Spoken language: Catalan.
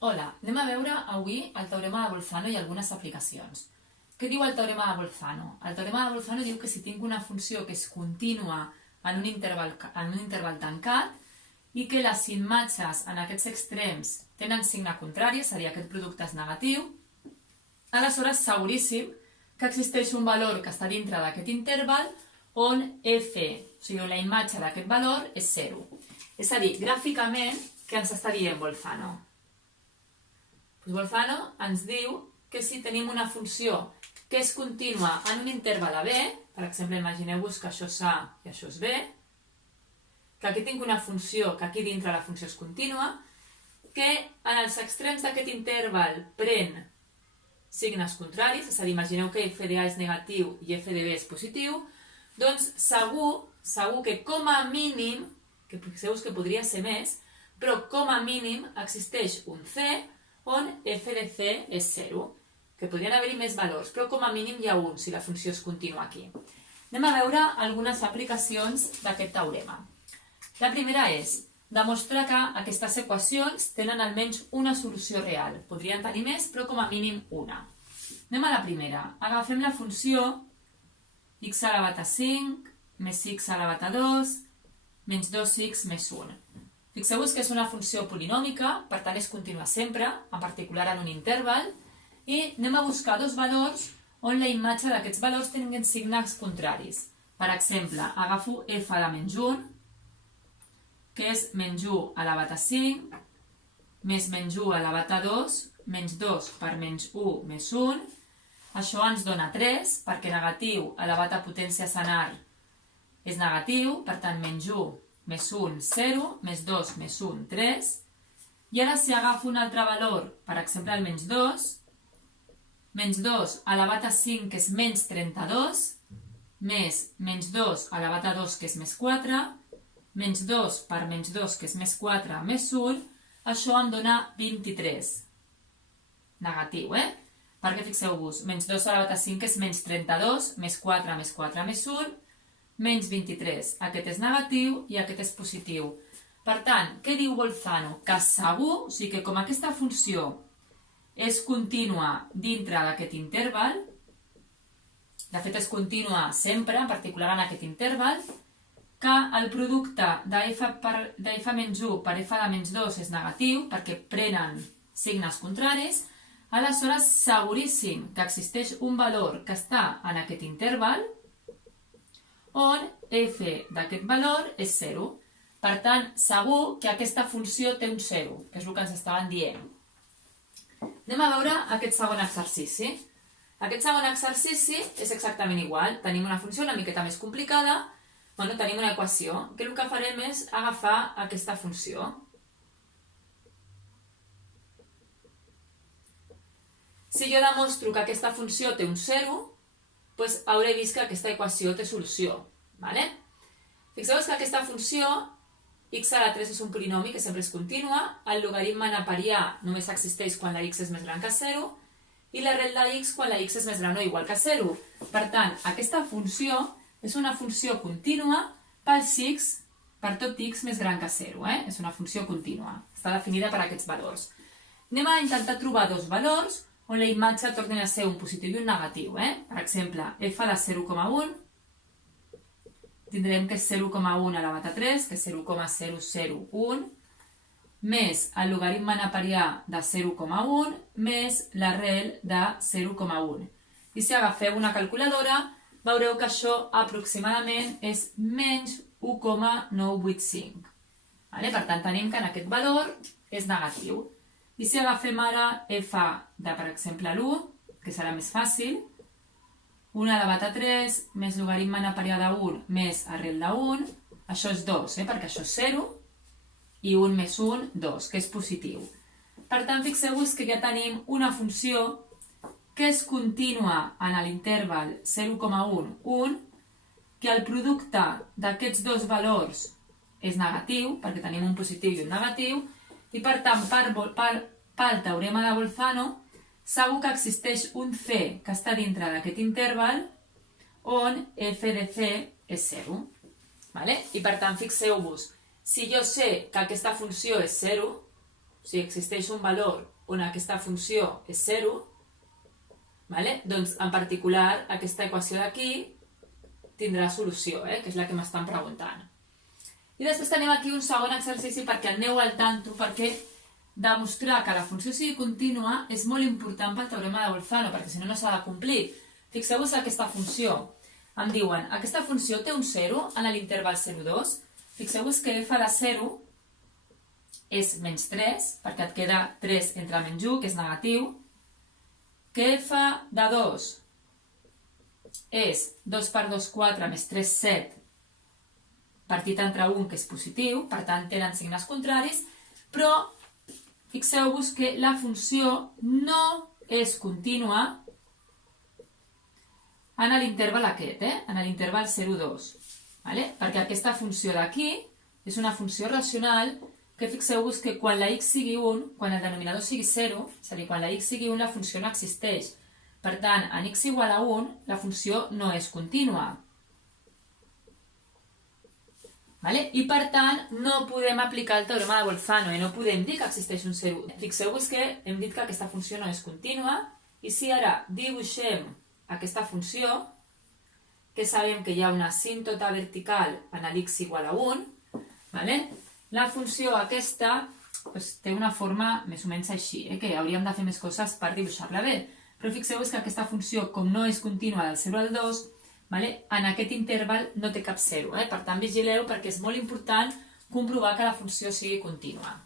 Hola, anem a veure avui el teorema de Bolzano i algunes aplicacions. Què diu el teorema de Bolzano? El teorema de Bolzano diu que si tinc una funció que és contínua en un interval tancat i que les imatges en aquests extrems tenen signe contrari, és a dir, aquest producte és negatiu, aleshores seguríssim que existeix un valor que està dintre d'aquest interval on f, o sigui, on la imatge d'aquest valor és 0. És a dir, gràficament, què ens està dient Bolzano? Bolzano ens diu que si tenim una funció que és contínua en un interval a b, per exemple, imagineu-vos que això és a i això és b, que aquí tinc una funció que aquí dintre la funció és contínua, que en els extrems d'aquest interval pren signes contraris, és a dir, imagineu que f de a és negatiu i f de b és positiu, doncs segur que com a mínim, que fixeu-vos que podria ser més, però com a mínim existeix un c on f de c és 0, que podrien haver-hi més valors, però com a mínim hi ha un si la funció és contínua aquí. Anem a veure algunes aplicacions d'aquest teorema. La primera és demostrar que aquestes equacions tenen almenys una solució real. Podrien tenir més, però com a mínim una. Anem a la primera. Agafem la funció x elevat a 5 més x elevat a 2 menys 2x més 1. Fixeu-vos que és una funció polinòmica, per tant és contínua sempre, en particular en un interval, i anem a buscar dos valors on la imatge d'aquests valors tinguin signes contraris. Per exemple, agafo f de menys 1, que és menys 1 elevat a 5, més menys 1 elevat a 2, menys 2 per menys 1 més 1. Això ens dona 3, perquè negatiu elevat a potència senar és negatiu, per tant menys 1 més 1, 0, més 2, més 1, 3. I ara si agafo un altre valor, per exemple el menys 2 elevat a 5, que és menys 32, més menys 2 elevat a 2, que és més 4, menys 2 per menys 2, que és més 4, més 1, això em dona 23. Negatiu, Perquè fixeu-vos, menys 2 elevat a 5 és menys 32, més 4, més 4, més 1, menys 23. Aquest és negatiu i aquest és positiu. Per tant, què diu Bolzano? Que segur, o sigui que com aquesta funció és contínua dintre d'aquest interval, de fet és contínua sempre, en particular en aquest interval, que el producte de f menys 1 per f de menys 2 és negatiu, perquè prenen signes contraris, aleshores seguríssim que existeix un valor que està en aquest interval on f d'aquest valor és 0. Per tant, segur que aquesta funció té un 0, que és el que ens estaven dient. Anem a veure aquest segon exercici. Aquest segon exercici és exactament igual. Tenim una funció una miqueta més complicada, tenim una equació, que el que farem és agafar aquesta funció. Si jo demostro que aquesta funció té un 0, doncs hauré vist que aquesta equació té solució. Fixeu-vos que aquesta funció, x a la 3 és un polinomi que sempre és contínua, el logaritme neperià només existeix quan la x és més gran que 0, i l'arrel de x quan la x és més gran o igual que 0. Per tant, aquesta funció és una funció contínua per tot x més gran que 0. És una funció contínua. Està definida per aquests valors. Anem a intentar trobar dos valors on la imatge torni a ser un positiu i un negatiu. Per exemple, f de 0,1 tindrem que és 0,1 elevat a 3, que és 0,001, més el logaritme neperià de 0,1 més l'arrel de 0,1. I si agafeu una calculadora, veureu que això aproximadament és menys 1,985. Per tant, tenim que en aquest valor és negatiu. I si agafem ara f de, per exemple, l'1, que serà més fàcil, 1 elevat a 3 més logaritme neperià de 1 més arrel de 1, això és 2, perquè això és 0, i 1 més 1, 2, que és positiu. Per tant, fixeu-vos que ja tenim una funció que és contínua en l'interval 0,1, 1, que el producte d'aquests dos valors és negatiu, perquè tenim un positiu i un negatiu, i per tant, pel teorema de Bolzano, segur que existeix un c que està dintre d'aquest interval on f de c és 0. I per tant, fixeu-vos, si jo sé que aquesta funció és 0, o sigui, existeix un valor on aquesta funció és 0, vale? Doncs en particular aquesta equació d'aquí tindrà solució, que és la que m'estan preguntant. I després tenim aquí un segon exercici perquè aneu al tanto, perquè demostrar que la funció sigui contínua és molt important pel teorema de Bolzano, perquè si no, no s'ha de complir. Fixeu-vos aquesta funció. Em diuen, aquesta funció té un 0 en l'interval 0,2. Fixeu-vos que f de 0 és menys 3, perquè et queda 3 entre menys 1, que és negatiu, que f de 2 és 2 per 2, 4, més 3, 7, partit entre 1, que és positiu, per tant tenen signes contraris, però fixeu-vos que la funció no és contínua en l'interval aquest, en l'interval 0,2, perquè aquesta funció d'aquí és una funció racional que fixeu-vos que quan la x sigui 1, quan el denominador sigui 0, és a dir, quan la x sigui 1 la funció no existeix. Per tant, en x igual a 1 la funció no és contínua. I per tant no podem aplicar el teorema de Bolzano i no podem dir que existeix un 0. Fixeu-vos que hem dit que aquesta funció no és contínua i si ara dibuixem aquesta funció, que sabem que hi ha una asímptota vertical en l'x igual a 1, la funció aquesta té una forma més o menys així, que hauríem de fer més coses per dibuixar-la bé. Però fixeu-vos que aquesta funció, com no és contínua del 0 al 2, en aquest interval no té cap 0. Per tant, vigileu perquè és molt important comprovar que la funció sigui contínua.